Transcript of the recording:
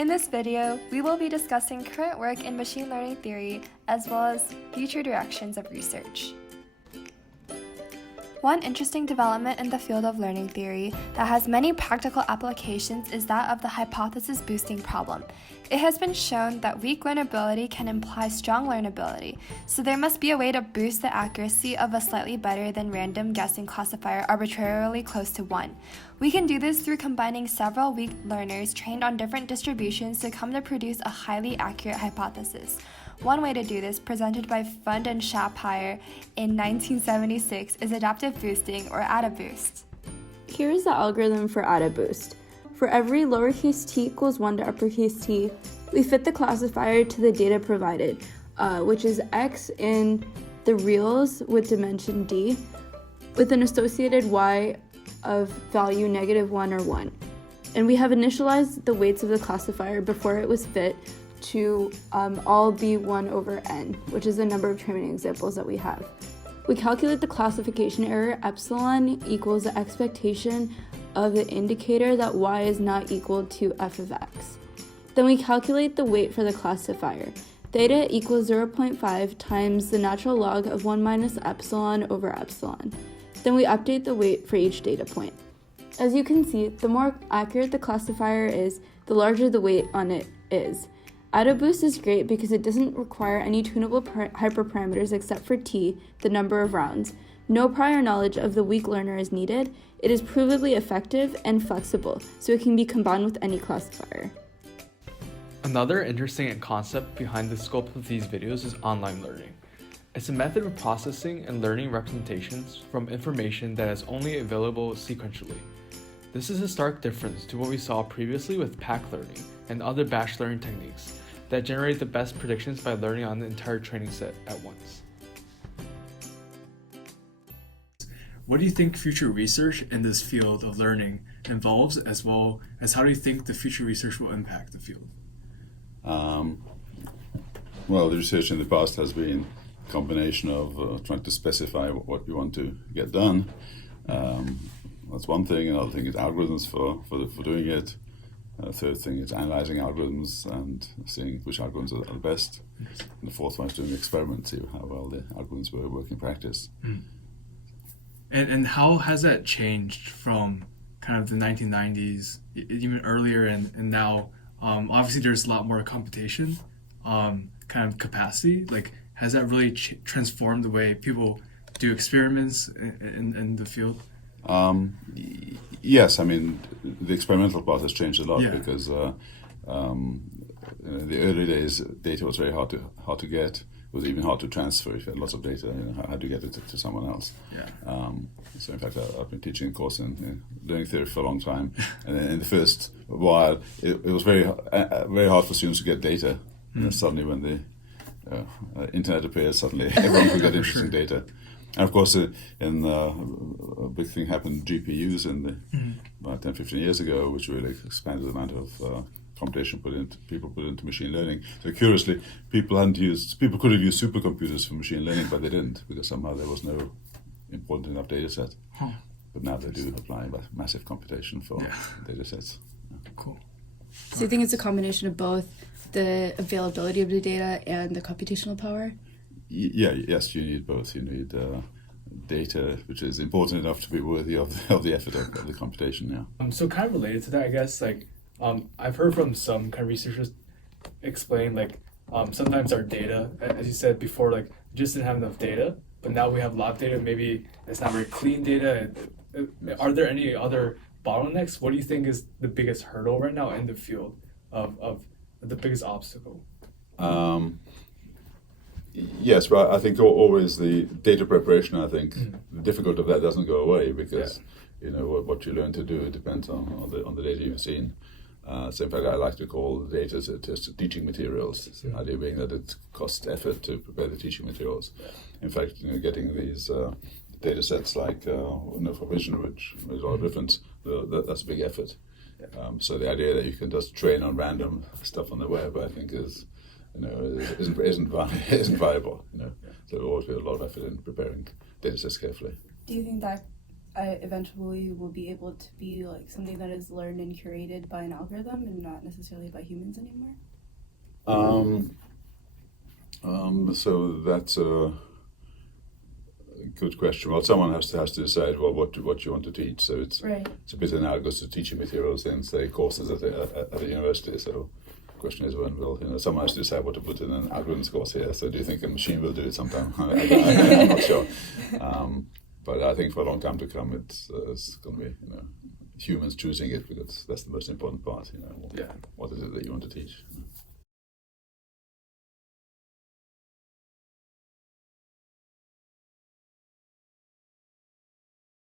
In this video, we will be discussing current work in machine learning theory as well as future directions of research. One interesting development in the field of learning theory that has many practical applications is that of the hypothesis boosting problem. It has been shown that weak learnability can imply strong learnability, so there must be a way to boost the accuracy of a slightly better than random guessing classifier arbitrarily close to 1. We can do this through combining several weak learners trained on different distributions to come to produce a highly accurate hypothesis. One way to do this, presented by Fund and Shapire in 1976, is adaptive boosting, or AdaBoost. Here is the algorithm for AdaBoost. For every lowercase t equals 1 to uppercase t, we fit the classifier to the data provided, which is x in the reals with dimension d, with an associated y of value -1 or 1. And we have initialized the weights of the classifier before it was fit to all be 1 over n, which is the number of training examples that we have. We calculate the classification error epsilon equals the expectation of the indicator that y is not equal to f of x. Then we calculate the weight for the classifier. Theta equals 0.5 times the natural log of 1 minus epsilon over epsilon. Then we update the weight for each data point. As you can see, the more accurate the classifier is, the larger the weight on it is. AdaBoost is great because it doesn't require any tunable hyperparameters except for t, the number of rounds. No prior knowledge of the weak learner is needed. It is provably effective and flexible, so it can be combined with any classifier. Another interesting concept behind the scope of these videos is online learning. It's a method of processing and learning representations from information that is only available sequentially. This is a stark difference to what we saw previously with pack learning and other batch learning techniques that generate the best predictions by learning on the entire training set at once. What do you think future research in this field of learning involves, as well as how do you think the future research will impact the field? Well, the research in the past has been a combination of trying to specify what you want to get done. That's one thing. Another thing is algorithms for doing it. Third thing is analyzing algorithms and seeing which algorithms are the best. And the fourth one is doing experiments, see how well the algorithms work in practice. And how has that changed from kind of the 1990s, even earlier, and now? Obviously, there's a lot more computation, kind of capacity. Like, has that really transformed the way people do experiments in the field? Yes, I mean, the experimental part has changed a lot because in the early days, data was very hard to get. It was even hard to transfer if you had lots of data. How do you get it to someone else? So in fact, I've been teaching a course in learning theory for a long time, and in the first while, it was very hard for students to get data. Suddenly, when the internet appeared, suddenly everyone could get interesting data. And of course, a big thing happened, GPUs about 10, 15 years ago, which really expanded the amount of computation people put into machine learning. So curiously, people could have used supercomputers for machine learning, but they didn't, because somehow there was no important enough data set. But now they do apply massive computation for data sets. Cool. So you think it's a combination of both the availability of the data and the computational power? Yes, you need both. You need data which is important enough to be worthy of the effort of the computation. So kind of related to that, I guess, like I've heard from some kind of researchers explain like sometimes our data, as you said before, like just didn't have enough data, but now we have a lot of data. Maybe it's not very clean data. Are there any other bottlenecks? What do you think is the biggest hurdle right now in the field of the biggest obstacle? Yes, but I think always the data preparation, I think the difficulty of that doesn't go away because what you learn to do depends on the data you've seen. So in fact, I like to call the data just teaching materials. The idea being that it costs effort to prepare the teaching materials. In fact, getting these data sets like for vision, which makes a lot of difference, that's a big effort. So the idea that you can just train on random stuff on the web, I think isn't viable. So there always be a lot of effort in preparing data sets carefully. Do you think that eventually will be able to be like something that is learned and curated by an algorithm and not necessarily by humans anymore? So that's a good question. Well, someone has to decide what you want to teach. So it's a bit analogous to teaching materials in, say, courses at a university. So the question is, when will someone has to decide what to put in an algorithms course here. So do you think a machine will do it sometime? I'm not sure. But I think for a long time to come, it's going to be humans choosing it, because that's the most important part. What is it that you want to teach?